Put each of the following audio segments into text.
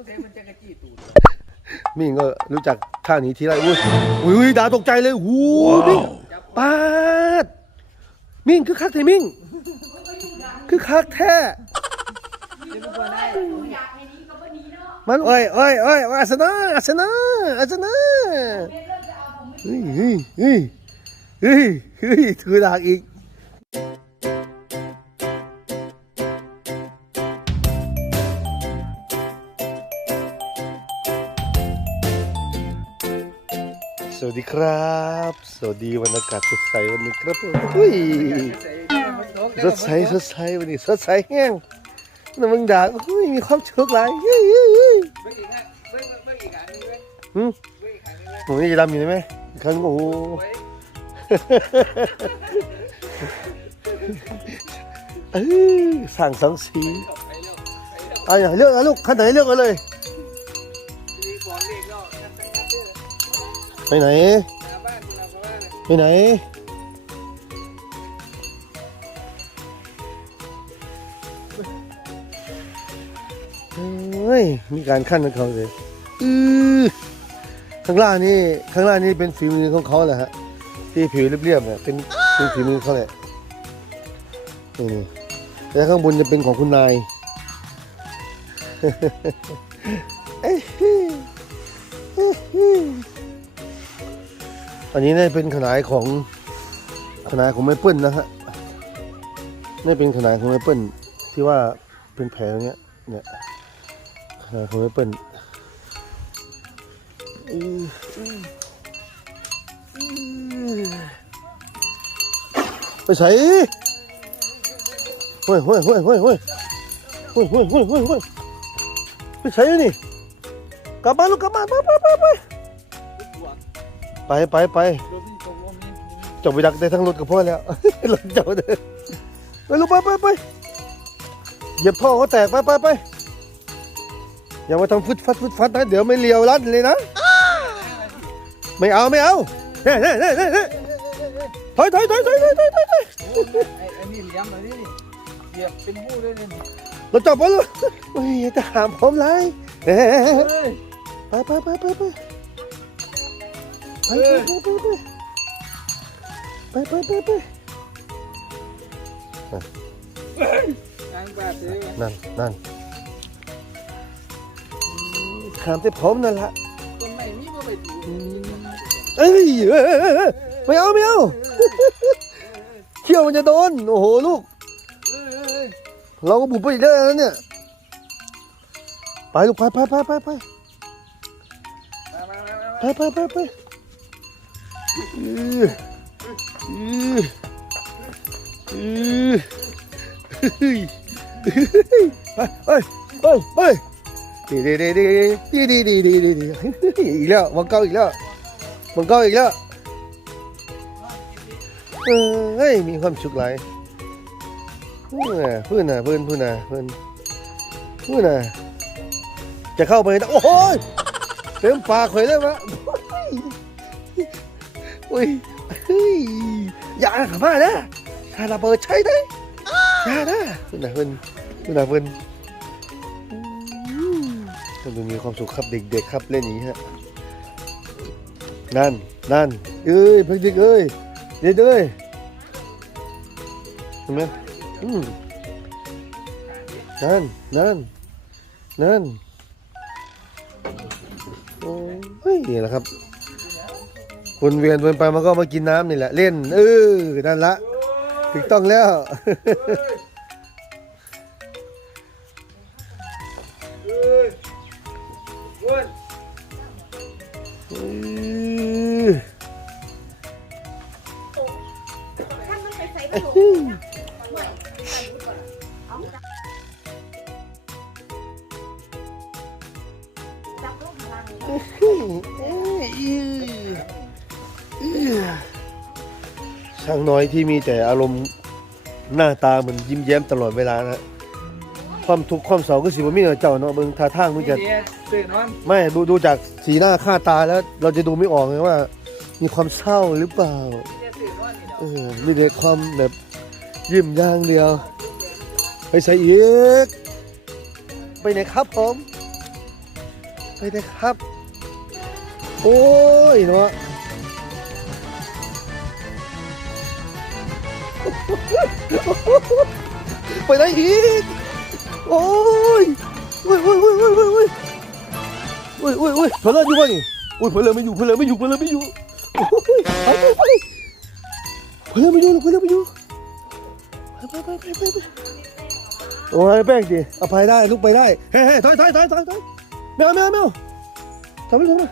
งใช้มันจะกระจี้ตูดมิ่งก็รู้จักท่านี้ทีไรอุ้ยอุ้ยอุ้ยดาตกใจเลยหูมิ่งปาดมิ่งคือคักแท้มิ่งคือคักแท้มันตัวได้มันโอ้ยโอ้ยโอ้ยอาสนะอาสนะอาสนะเฮ้ยเฮ้ยเฮ้ยเฮ้ยเฮ้ยถือดากอีก ดีครับ สวัสดีวันอากาศสดใสวันนี้ครับผมอุ้ยสดใสสดใสวันนี้สดใสแห้งน้ำมึงด่าอุ้ยมีความสุขหลายเฮ้ยเฮ้ยเฮ้ยเบิ่งอีกฮะเบิ่งเบิ่งอีกอันนึงเว้ยหืมเบิ่งอีกอันนึงเว้ยหนูนี่จะดำอยู่ไหมอีกครั้งโอ้โหเว้ยเอ้ยสั่งสองสีเร็วไปเร็วเอาอย่าเลือกเอาลูกขันไหนเลือกเอาเลย ไปไหน ไปไหน เฮ้ย มีการขั้นของเขาเลยอือข้างล่างนี่ข้างล่างนี่เป็นฝีมือของเขาแหละฮะ ที่ผิวเรียบๆเนี่ยเป็นเป็นฝีมือเขาแหละนี่นี่แต่ข้างบนจะเป็นของคุณนาย เอ้ย อันนี้เนี่ยเป็นขนายของขนายของแม่เปิ้ลนะฮะนี่เป็นขนายของแม่เปิ้ลที่ว่าเป็นแผลตรงเนี้ยเนี่ยขนายของแม่เปิ้ลไปใส่เฮ้ยเฮ้ยเฮ้ยเฮ้ยเฮ้ยเฮ้ยเฮ้ยเฮ้ยเฮ้ยเฮ้ยไปใส่นี่กลับบ้านลูกกลับบ้านไปไปไป ไปไปไปจบไปดักได้ทั้งรถกับพ่อแล้ว รถจับเลยไปลูกไปไปไปเหยียบท่อเขาแตกไปไปไปอย่ามาทำฟุดฟัดฟุดฟัดนะเดี๋ยวไม่เลียวรัดเลยนะ ไม่เอาไม่เอาเฮ้ยเฮ้ยเฮ้ยเฮ้ยเฮ้ยถอยถอยถอยถอยถอยถอยถอยไอ้นี่เลี้ยงมาดิเหยียบเป็นผู้ด้วยนี่รถจอดบอลลูกเฮ้ยจะหามผมเลยเฮ้ยไปไปไปไปไป ไปไปไปไปไปไปไปทางบ้านเด้อนั่นนั่นขามที่ผมนั่นละต้นไม้มีบ่ไปดูเอ้ยเอ้ยเอ้ยเอ้ยเอ้ยไม่เอาไม่เอาเขี้ยวมันจะโดน โอ้โหลูก เราก็บุบไปอีกแล้วนะเนี่ย ไปลูกไปไปไปไปไปไปไปไป อืออื้ออื้อเฮ้ยไปไปไปไปดีดีดีดีดีดีดีดีดีอีกแล้วมังเก้าอีกแล้วมังเก้าอีกแล้วเฮ้ยมีความสุขหลายเพื่อนน่ะเพื่อนน่ะเพื่อนเพื่อนน่ะเพื่อนเพื่อนน่ะจะเข้าไปนะโอ้โหเต็มปากข่อยเลยวะ อุ้ยเฮ้ยอย่าขับมานะถ้าระเบิดใช่ไหมอย่านะเพื่อนน่ะเพื่อนเพื่อนน่ะเพื่อนอืมท่านดูมีความสุขครับเด็กๆครับเล่นอย่างนี้ฮะนั่นนั่นเอ้ยเพื่อนเด็กเอ้ยเด็กเอ้ยเห็นไหมอืมนั่นนั่นนั่นโอ้ยนี่แหละครับ วนเวียนวนไปมันก็มากินน้ำนี่แหละ เล่นเออนั่นละถูกต้องแล้วเน้อยที่มีแต่อารมณ์หน้าตาเหมือนยิ้มแย้มตลอดเวลานะความทุกข์ความเศร้าก็สิบ่มีกับเจ้าเนาะเบิ่งท่าทางมึงจะนี่เดี๋ยวตื่นนอนไม่ดูดูจากสีหน้าค่าตาแล้ว เราจะดูไม่ออกเลยว่า มีความเศร้าหรือเปล่าเออมีแต่ความแบบยิ้มอย่างเดียวไปใส่อีกไปไหนครับผมไปเลยครับ โอ้ยเนาะ ไปไหนอีก โอ้ยโอ้ยโอ้ยโอ้ยโอ้ยโอ้ยโอ้ยโอ้ยโอ้ยโอ้ยเพลินอยู่วะนี่โอ้ยเพลินไม่อยู่เพลินไม่อยู่เพลินไม่อยู่โอ้ยไปไปไปเพลินไม่อยู่เพลินไม่อยู่ไปไปไปไปไปไปโอ้ยแป้งดิอภัยได้ลุกไปได้เฮ้ยเฮ้ยถอยถอยถอยถอยถอยไม่เอาไม่เอาไม่เอาทำไม่ทำนะ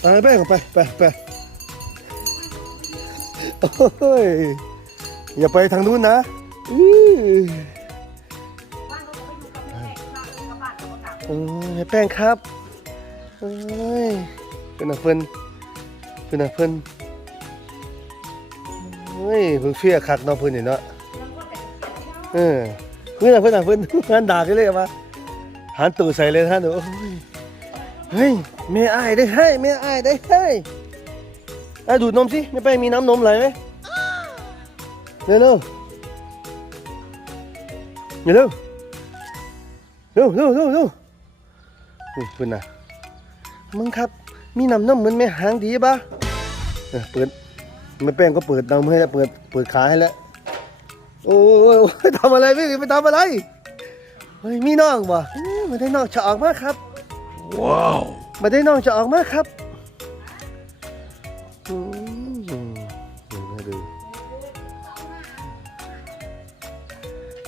เอาแป้งไปไปไป โอ้ยอย่าไปทางนู้นนะอื้อบ้านเขาบอกว่าอยู่กับแม่ข้างหน้าเออกลับบ้านเขาก็กลับโอ้ยให้แป้งครับเอ้ยเป็นอะเพิ่นเป็นอะเพิ่นเฮ้ยเพิ่งเฟี้ยคักเนาะเพิ่นนี่เนาะเออเพิ่นอะเพิ่นอะเพิ่นงานด่ากันเลยมาหันตูใส่เลยท่านโอ้ยเฮ้ยแม่อายได้ให้แม่อายได้ให้ ไอ้ดูดนมสิไม่ไปมีน้ำนมไหลไหมเร็วเร็วเร็วเร็วเร็วเร็วเร็วอุ้ยเพิ่นน่ะมึงครับ มีน้ำน้ำเหมือนแม่หางดีปะเออเปิดแม่แป้งก็เปิดนำให้แล้วเปิดเปิดขาให้แล้วโอ้ยโอ้ยทำอะไรพี่ไปทำอะไรเฮ้ยมีน้องบ่เอ้ยมาได้น้องจะออกมาครับ ว้าวมาได้น้องจะออกมาครับอืม ดูนะดู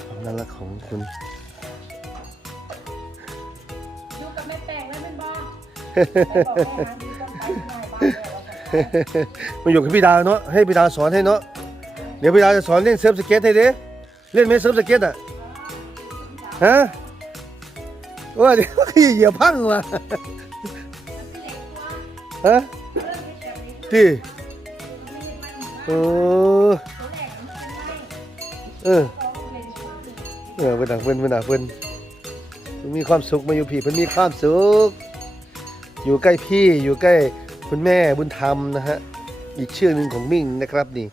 ความน่ารักของคุณอยู่กับแม่แป้งแล้วเป็นบ้าไปบอกแม่หาดีต้องไปหน่อยบ้านแล้วมาอยู่กับพี่ดาวเนาะให้พี่ดาวสอนให้เนาะเดี๋ยวพี่ดาวจะสอนเล่นเซิร์ฟสเก็ตให้เด้เล่นไหมเซิร์ฟสเก็ตอะฮะว่าเดี๋ยวเหยียบพังว่ะฮะ ที่เออเออเออเป็นหนักเป็นเป็นหนักเป็นมีความสุขมาอยู่พี่เพิ่นมีความสุข อยู่ใกล้พี่อยู่ใกล้คุณแม่บุญธรรมนะฮะ อีกชื่อหนึ่งของมิ่งนะครับนี่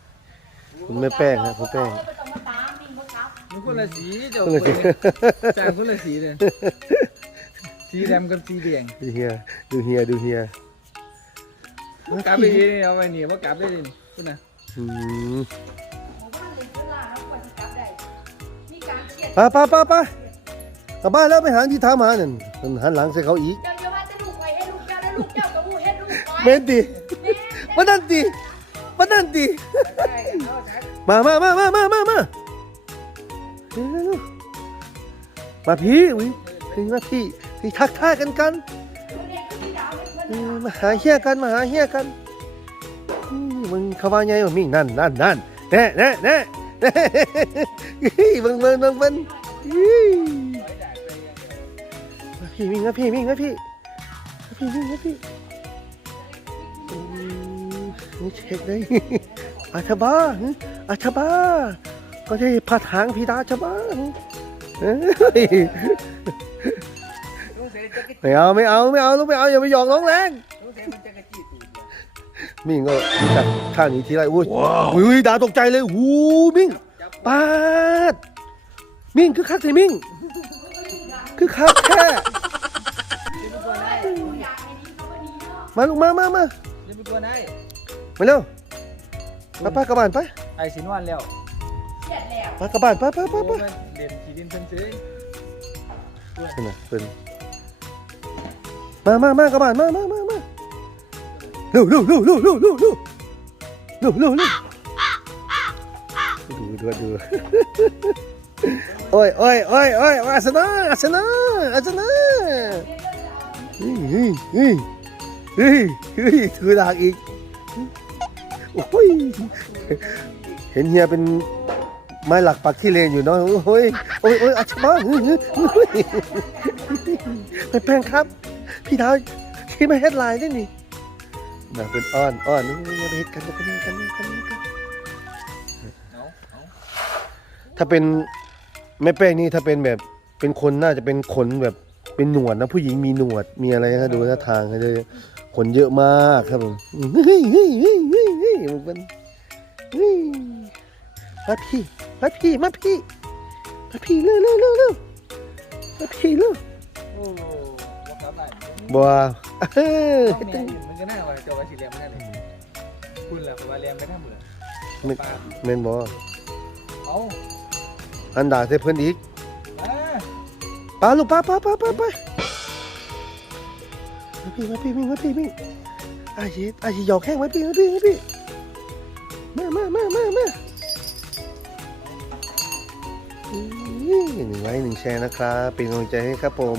คุณแม่แป้งฮะคุณแป้งจังคับมันคนละสีเจ้าคนละสี จางคนละสีเลย สีดำกับสีแดง ดูเฮียดูเฮียดูเฮีย กลับไปดีนี่เอาไปนี่ว่ากลับได้ดิคุณน่ะอืมผมว่าเลยเวลาเราควรจะกลับได้มีการเครียดไปไปไปไปกลับบ้านแล้วไปหาที่ทำหานั่นมันหันหลังใส่เขาอีกเจ้าอย่าว่าจะลูกไว้ให้ลูกเจ้าแล้วลูกเจ้ากับมูเฮ็ดลูกไว้เมนตีมานั่นตีมานั่นตีมามามามามามามาเร็วๆมาพี่วิพี่มาพี่พี่ทักทายกันกัน มาหาเฮียกันมาหาเฮียกันมมึงเขาว่าไงวะมิ่งนั่นนั่นนั่นแน่แน่แน่แน่เฮ้ยมึงมึงมึงมึงอี้มาพี่มิ่งนะพี่มิ่งนะพี่พี่มิ่งนะพี่นี่เช็คเลยอาชบาอาชบาก็ได้พาทางพี่ดาชบาเอ้ย ไม่เอาไม่เอาไม่เอาลูกไม่เอาอย่าไปหยอกน้องแรงมิ่งก็จัดท่านี้ทีไรอุ้ยอุ้ยดาตกใจเลยหูมิ่งปาดมิ่งคือคักสิมิ่งคือคักแค่มาลูกมามามาจะเป็นตัวไหนมาเร็วไปไปกลับบ้านไปไอ้สินวันแล้วเครียดแล้วไปกลับบ้านไปไปไปโอ้ไปยเด่นขีดินเพิ่นซื้อเป็นไงเป็น มามามากลับบานมามามามาเร็วเร็วเร็วเร็วเร็วเร็วเร็วเร็วเร็วเร็วดูดูดูโอ้ยโอ้ยโอ้ยโอ้ยอาสนะอาสนะอาสนะเฮ้ยเฮ้ยเฮ้ยเฮ้ยเฮ้ยถือดากอีกโอ้ยเห็นเฮียเป็นไม้หลักปักขี้เลนอยู่เนาะโอ้ยโอ้ยโอ้ยอาชมาเฮ้ยเฮ้ยเฮ้ยไปแป้งครับ พี่ดาวที่มาเฮดไลน์ได้นี่น่าเป็นอ้อนอ้อนนี่อย่าไปเฮ็ดกันอย่าไปเฮ็ดกันอย่าไปเฮ็ดกันถ้าเป็นแม่แป้งนี่ถ้าเป็นแบบเป็นคนน่าจะเป็นขนแบบเป็นหนวดนะผู้หญิงมีหนวดมีอะไรนะดูท่าทางเขาเลยขนเยอะมากครับผมเฮ้ยเฮ้ยเฮ้ยเฮ้ยเฮ้ยมันเฮ้ยมาพี่มาพี่มาพี่มาพี่เร็วเร็วเร็วเร็วมาพี่เร็ว บ่กลับได้บัวเอ้ยต้องแม่อื่นมันก็น่าว่าเจ้าว่าสิแรมมันนั่นเลยคุณล่ะเพราะว่าแรมไปทั้งหมดปลาแม่นบ่เอาอันด่าใส่เพิ่นอีกมาปลาลูกปลาปลาปลาปลาไปมาพี่มาพี่วิ่งมาพี่วิ่งอาชีอาชีหยอกแข้งมาพี่มาพี่มาพี่มามามามามาอื้อหนึ่งไลค์หนึ่งแชร์นะครับ เป็นกำลังใจให้ครับผม